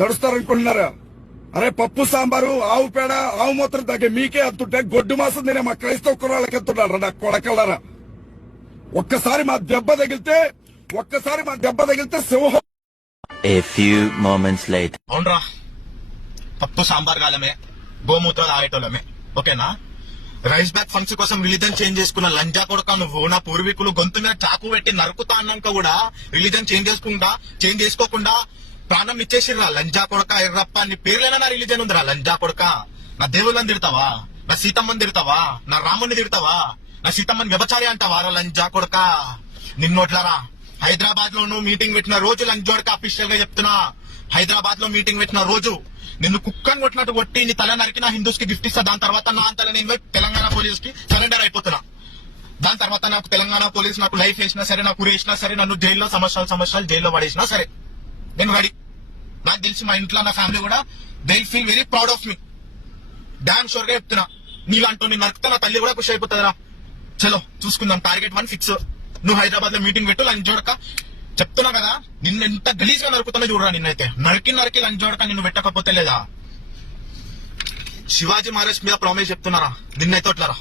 దడుస్తారనుకుంటున్నారా? అరే పప్పు సాంబారు ఆవు పేడ ఆవు మూత్రం తగ్గే మీకే అంతుంటే గొడ్డు మాసం తినే మా క్రైస్తవ కుర్రాళ్ళకి ఎంతున్నారా నా కొడకల్లారా? ఒక్కసారి మా దెబ్బ తగిలితే సింహం. A few moments later. అవునరా, పప్పు సాంబార్ కాలమే, గోమూత్రాలు ఆగేటోళ్ళమే, ఓకేనా? రైస్ బ్యాగ్ ఫంక్షన్ కోసం రిలీజన్ చేంజ్ చేసుకున్న లంజా కొడక నువ్వు. నా పూర్వీకులు గొంతు మీద చాకు పెట్టి నరుకుతా అన్నాక కూడా రిలీజన్ చేంజ్ చేసుకోకుండా ప్రాణం ఇచ్చేసిర్రా లంజా కొడక. ఎర్రప్ప నీ పేర్లైనా నా రిలీజన్ ఉందిరా లంజా కొడక. నా దేవుళ్ళని తిడతావా? నా సీతమ్మని తిడతావా? నా రాముని తిడతావా? నా సీతమ్మని వ్యభచారి అంటావా రా లంజా కొడక? నిన్నోట్లరా హైదరాబాద్ లో నువ్వు మీటింగ్ పెట్టిన రోజు లంజోడక అఫీషియల్ గా చెప్తున్నా, హైదరాబాద్ లో మీటింగ్ పెట్టిన రోజు నిన్ను కుక్కని కొట్టినట్టు కొట్టి నీ తల నరికి నా హిందూస్ కి గిఫ్ట్ ఇస్తా. దాని తర్వాత నా అంతలో నేను తెలంగాణ పోలీస్ కి సరెండర్ అయిపోతున్నా. దాని తర్వాత నాకు తెలంగాణ పోలీస్ నాకు లైఫ్ వేసినా సరే, నాకు ఉరేసినా సరే, నన్ను జైల్లో సంవత్సరాలు జైల్లో పడేసినా సరే, నేను రెడీ. నాకు తెలిసి మా ఇంట్లో నా ఫ్యామిలీ కూడా they feel very proud of me. Damn sure గా చెప్తున్నా, నీలాంటి నేను నరికితే నా తల్లి కూడా ఖుషి అయిపోతుందిరా. చలో చూసుకుందాం, టార్గెట్ 1 ఫిక్స్. నువ్వు హైదరాబాద్ లో మీటింగ్ పెట్టు లంజోడక. చెప్తున్నా కదా, నిన్ను ఎంత గలీజ్ గా నరుకుతున్నా చూడరా. నిన్నైతే నరికి లంజోడక నిన్ను పెట్టకపోతే లేదా. శివాజీ మహారాజ్ మీద ప్రామిస్ చెప్తున్నారా, నిన్నైతే అట్లారా.